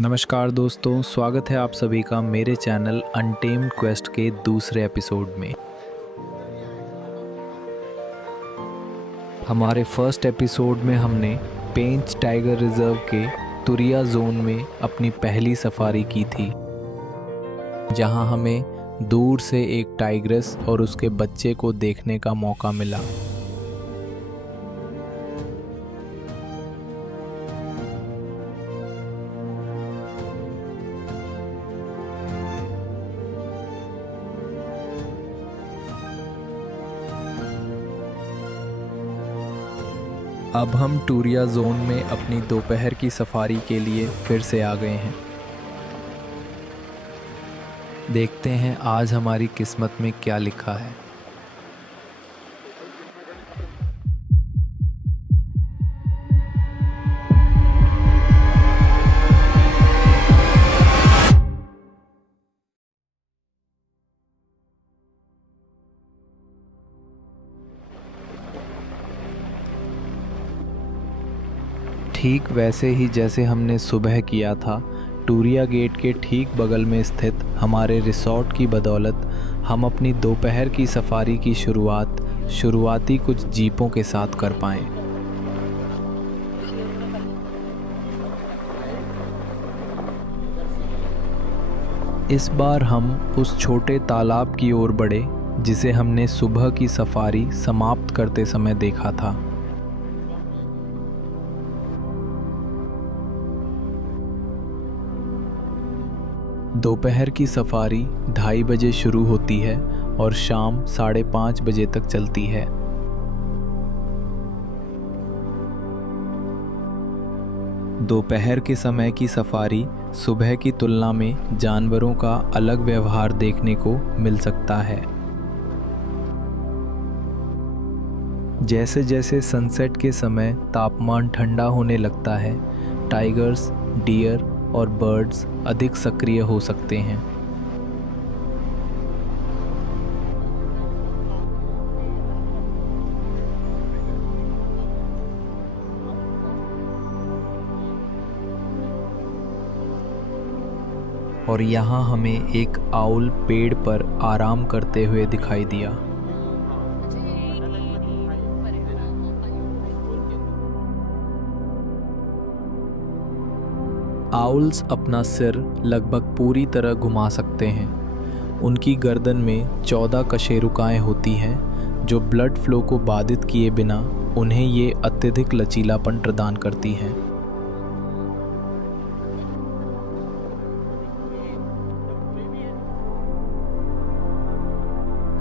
नमस्कार दोस्तों, स्वागत है आप सभी का मेरे चैनल अनटेम्ड क्वेस्ट के दूसरे एपिसोड में। हमारे फर्स्ट एपिसोड में हमने पेंच टाइगर रिजर्व के तुरिया जोन में अपनी पहली सफारी की थी, जहां हमें दूर से एक टाइग्रेस और उसके बच्चे को देखने का मौका मिला। अब हम टूरिया जोन में अपनी दोपहर की सफारी के लिए फिर से आ गए हैं। देखते हैं आज हमारी किस्मत में क्या लिखा है। ठीक वैसे ही जैसे हमने सुबह किया था, टूरिया गेट के ठीक बगल में स्थित हमारे रिसॉर्ट की बदौलत हम अपनी दोपहर की सफारी की शुरुआती कुछ जीपों के साथ कर पाएं। इस बार हम उस छोटे तालाब की ओर बढ़े जिसे हमने सुबह की सफारी समाप्त करते समय देखा था। दोपहर की सफारी 2:30 बजे शुरू होती है और शाम 5:30 बजे तक चलती है। दोपहर के समय की सफारी सुबह की तुलना में जानवरों का अलग व्यवहार देखने को मिल सकता है। जैसे जैसे सनसेट के समय तापमान ठंडा होने लगता है, टाइगर्स, डियर और बर्ड्स अधिक सक्रिय हो सकते हैं। और यहाँ हमें एक आउल पेड़ पर आराम करते हुए दिखाई दिया। आउल्स अपना सिर लगभग पूरी तरह घुमा सकते हैं। उनकी गर्दन में 14 कशेरुकाएं होती हैं जो ब्लड फ्लो को बाधित किए बिना उन्हें ये अत्यधिक लचीलापन प्रदान करती हैं।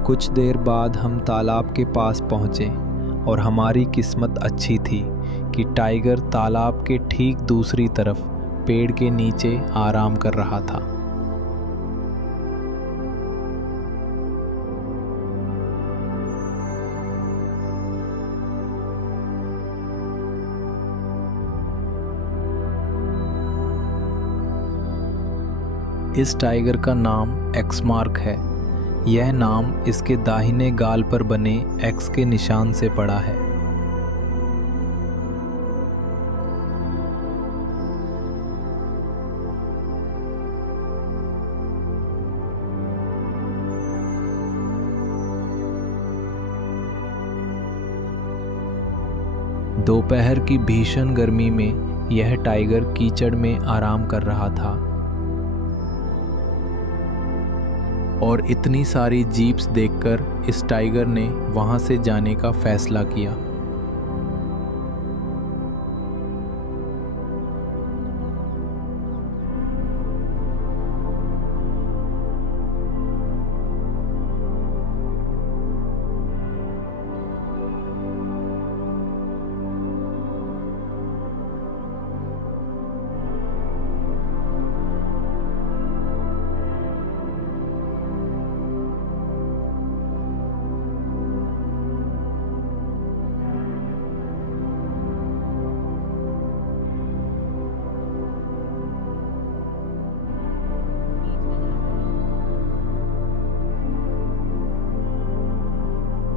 कुछ देर बाद हम तालाब के पास पहुंचे और हमारी किस्मत अच्छी थी कि टाइगर तालाब के ठीक दूसरी तरफ पेड़ के नीचे आराम कर रहा था। इस टाइगर का नाम एक्समार्क है। यह नाम इसके दाहिने गाल पर बने एक्स के निशान से पड़ा है। दोपहर की भीषण गर्मी में यह टाइगर कीचड़ में आराम कर रहा था और इतनी सारी जीप्स देखकर इस टाइगर ने वहां से जाने का फैसला किया।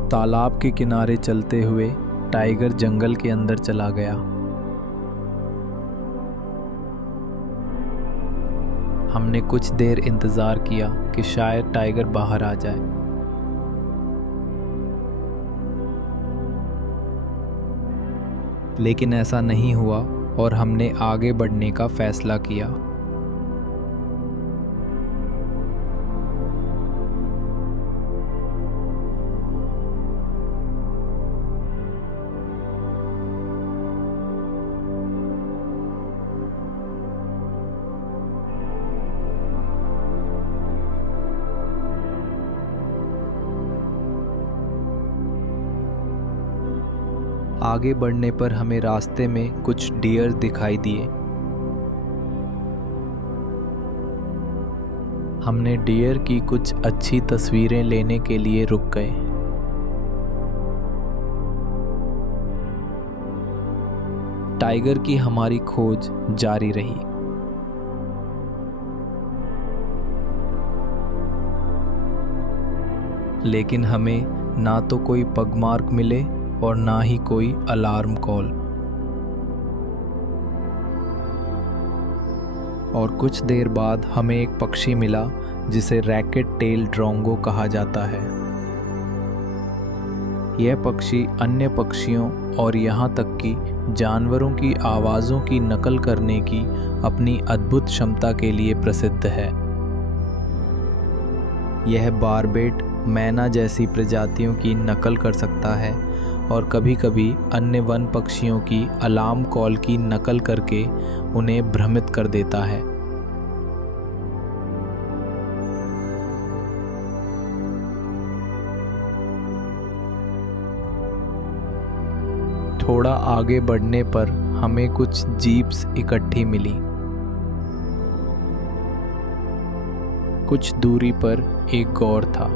तालाब के किनारे चलते हुए टाइगर जंगल के अंदर चला गया। हमने कुछ देर इंतज़ार किया कि शायद टाइगर बाहर आ जाए, लेकिन ऐसा नहीं हुआ और हमने आगे बढ़ने का फैसला किया। आगे बढ़ने पर हमें रास्ते में कुछ डियर दिखाई दिए। हमने डियर की कुछ अच्छी तस्वीरें लेने के लिए रुक गए। टाइगर की हमारी खोज जारी रही। लेकिन हमें ना तो कोई पगमार्क मिले और ना ही कोई अलार्म कॉल। और कुछ देर बाद हमें एक पक्षी मिला जिसे रैकेट टेल ड्रोंगो कहा जाता है। यह पक्षी अन्य पक्षियों और यहाँ तक कि जानवरों की आवाज़ों की नकल करने की अपनी अद्भुत क्षमता के लिए प्रसिद्ध है। यह बारबेट, मैना जैसी प्रजातियों की नकल कर सकता है और कभी-कभी अन्य वन पक्षियों की अलार्म कॉल की नकल करके उन्हें भ्रमित कर देता है। थोड़ा आगे बढ़ने पर हमें कुछ जीप्स इकट्ठी मिली। कुछ दूरी पर एक गौर था।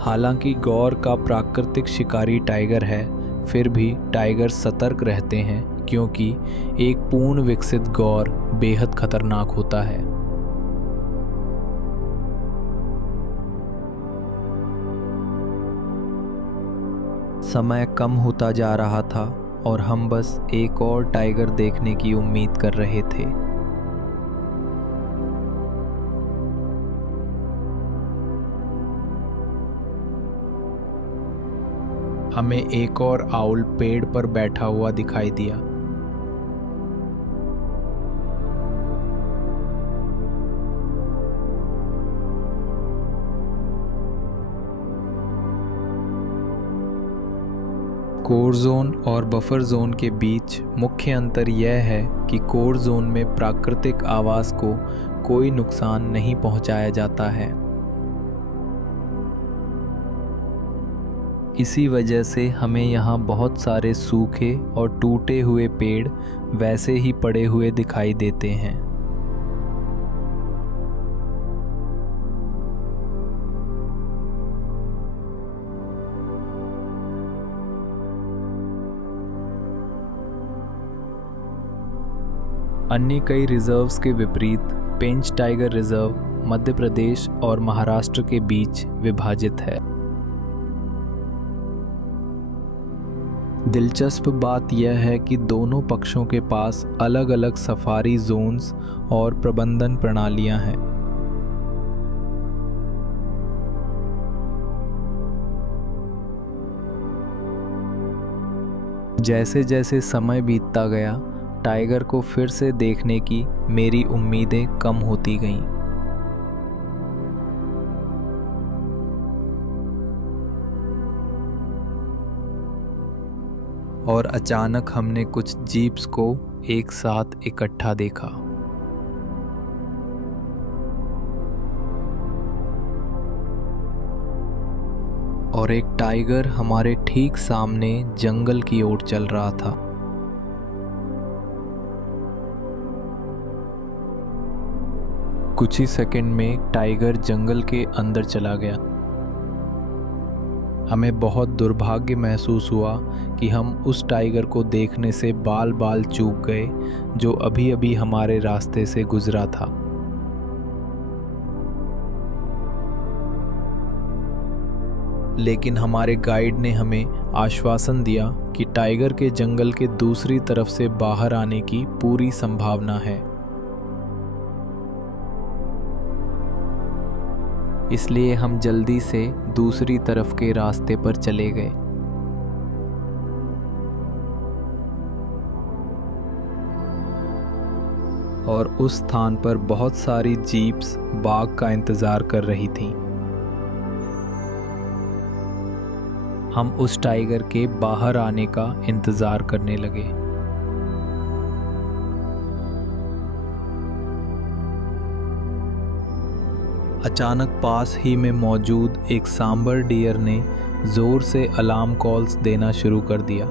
हालांकि गौर का प्राकृतिक शिकारी टाइगर है, फिर भी टाइगर सतर्क रहते हैं क्योंकि एक पूर्ण विकसित गौर बेहद खतरनाक होता है। समय कम होता जा रहा था और हम बस एक और टाइगर देखने की उम्मीद कर रहे थे। हमें एक और आउल पेड़ पर बैठा हुआ दिखाई दिया। कोर जोन और बफर जोन के बीच मुख्य अंतर यह है कि कोर जोन में प्राकृतिक आवास को कोई नुकसान नहीं पहुंचाया जाता है। इसी वजह से हमें यहाँ बहुत सारे सूखे और टूटे हुए पेड़ वैसे ही पड़े हुए दिखाई देते हैं। अन्य कई रिजर्व्स के विपरीत पेंच टाइगर रिजर्व मध्य प्रदेश और महाराष्ट्र के बीच विभाजित है। दिलचस्प बात यह है कि दोनों पक्षों के पास अलग अलग सफारी जोन्स और प्रबंधन प्रणालियां हैं। जैसे जैसे समय बीतता गया, टाइगर को फिर से देखने की मेरी उम्मीदें कम होती गईं। और अचानक हमने कुछ जीप्स को एक साथ इकट्ठा देखा। और एक टाइगर हमारे ठीक सामने जंगल की ओर चल रहा था। कुछ ही सेकंड में टाइगर जंगल के अंदर चला गया। हमें बहुत दुर्भाग्य महसूस हुआ कि हम उस टाइगर को देखने से बाल बाल चूक गए जो अभी अभी हमारे रास्ते से गुजरा था। लेकिन हमारे गाइड ने हमें आश्वासन दिया कि टाइगर के जंगल के दूसरी तरफ से बाहर आने की पूरी संभावना है। इसलिए हम जल्दी से दूसरी तरफ के रास्ते पर चले गए। और उस स्थान पर बहुत सारी जीप्स बाघ का इंतज़ार कर रही थीं। हम उस टाइगर के बाहर आने का इंतज़ार करने लगे। अचानक पास ही में मौजूद एक सांबर डियर ने ज़ोर से अलार्म कॉल्स देना शुरू कर दिया।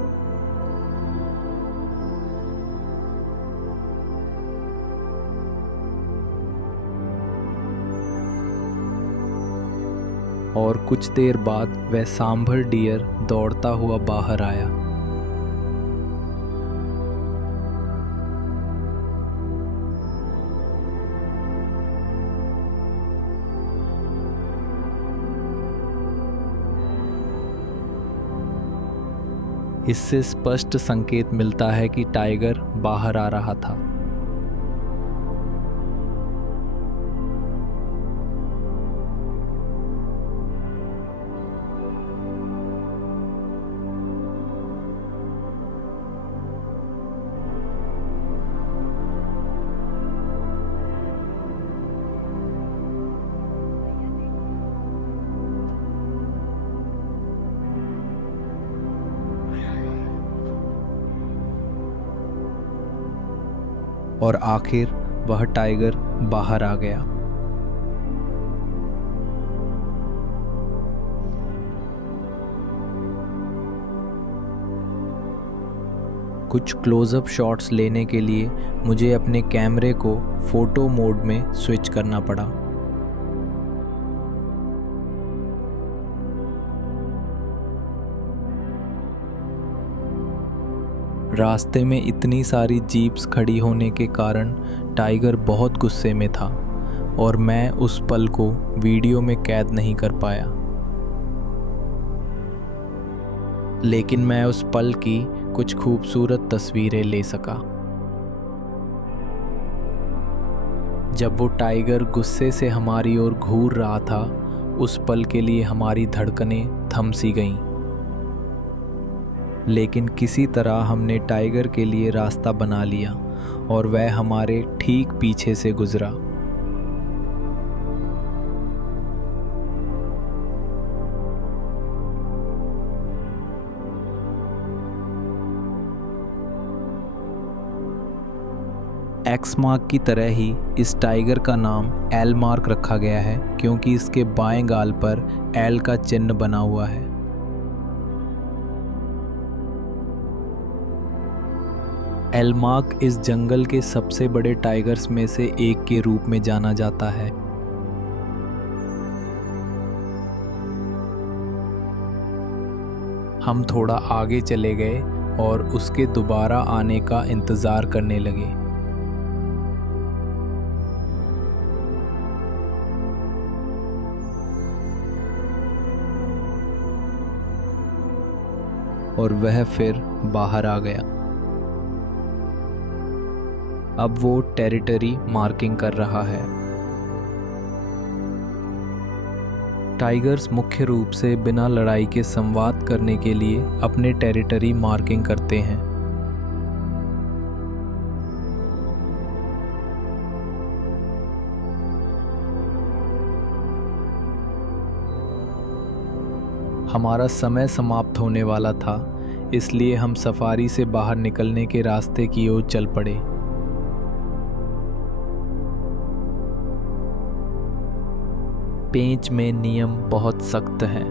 और कुछ देर बाद वह सांभर डियर दौड़ता हुआ बाहर आया। इससे स्पष्ट संकेत मिलता है कि टाइगर बाहर आ रहा था। और आखिर वह टाइगर बाहर आ गया। कुछ क्लोजअप शॉट्स लेने के लिए मुझे अपने कैमरे को फोटो मोड में स्विच करना पड़ा। रास्ते में इतनी सारी जीप्स खड़ी होने के कारण टाइगर बहुत गुस्से में था और मैं उस पल को वीडियो में कैद नहीं कर पाया। लेकिन मैं उस पल की कुछ खूबसूरत तस्वीरें ले सका। जब वो टाइगर गुस्से से हमारी ओर घूर रहा था, उस पल के लिए हमारी धड़कनें थम सी गईं। लेकिन किसी तरह हमने टाइगर के लिए रास्ता बना लिया और वह हमारे ठीक पीछे से गुजरा। एक्स मार्क की तरह ही इस टाइगर का नाम एल मार्क रखा गया है, क्योंकि इसके बाएं गाल पर एल का चिन्ह बना हुआ है। एल मार्क इस जंगल के सबसे बड़े टाइगर्स में से एक के रूप में जाना जाता है। हम थोड़ा आगे चले गए और उसके दोबारा आने का इंतज़ार करने लगे। और वह फिर बाहर आ गया। अब वो टेरिटरी मार्किंग कर रहा है। टाइगर्स मुख्य रूप से बिना लड़ाई के संवाद करने के लिए अपने टेरिटरी मार्किंग करते हैं। हमारा समय समाप्त होने वाला था, इसलिए हम सफारी से बाहर निकलने के रास्ते की ओर चल पड़े। पेंच में नियम बहुत सख्त हैं।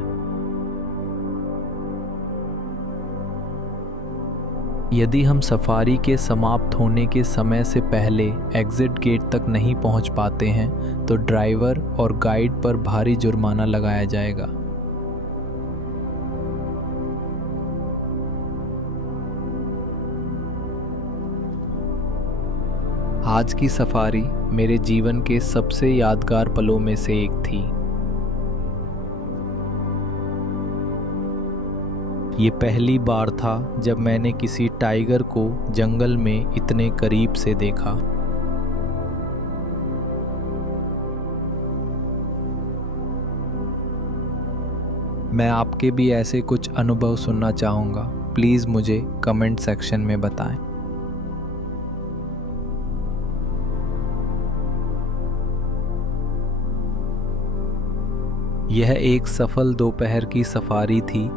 यदि हम सफारी के समाप्त होने के समय से पहले एग्जिट गेट तक नहीं पहुंच पाते हैं तो ड्राइवर और गाइड पर भारी जुर्माना लगाया जाएगा। आज की सफारी मेरे जीवन के सबसे यादगार पलों में से एक थी। ये पहली बार था जब मैंने किसी टाइगर को जंगल में इतने करीब से देखा। मैं आपके भी ऐसे कुछ अनुभव सुनना चाहूँगा। प्लीज़ मुझे कमेंट सेक्शन में बताएं। यह एक सफल दोपहर की सफारी थी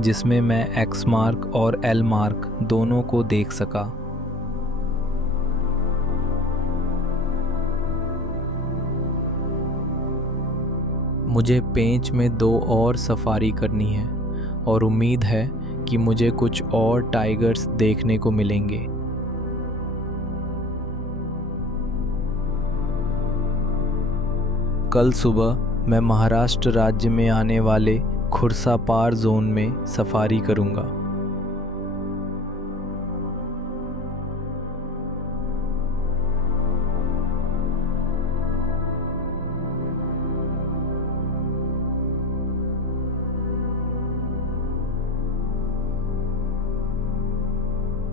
जिसमें मैं एक्स मार्क और एल मार्क दोनों को देख सका। मुझे पेंच में 2 और सफारी करनी है और उम्मीद है कि मुझे कुछ और टाइगर्स देखने को मिलेंगे। कल सुबह मैं महाराष्ट्र राज्य में आने वाले खुर्सापार जोन में सफारी करूंगा।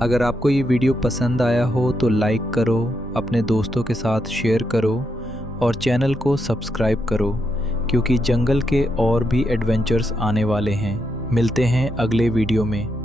अगर आपको ये वीडियो पसंद आया हो तो लाइक करो, अपने दोस्तों के साथ शेयर करो और चैनल को सब्सक्राइब करो, क्योंकि जंगल के और भी एडवेंचर्स आने वाले हैं। मिलते हैं अगले वीडियो में।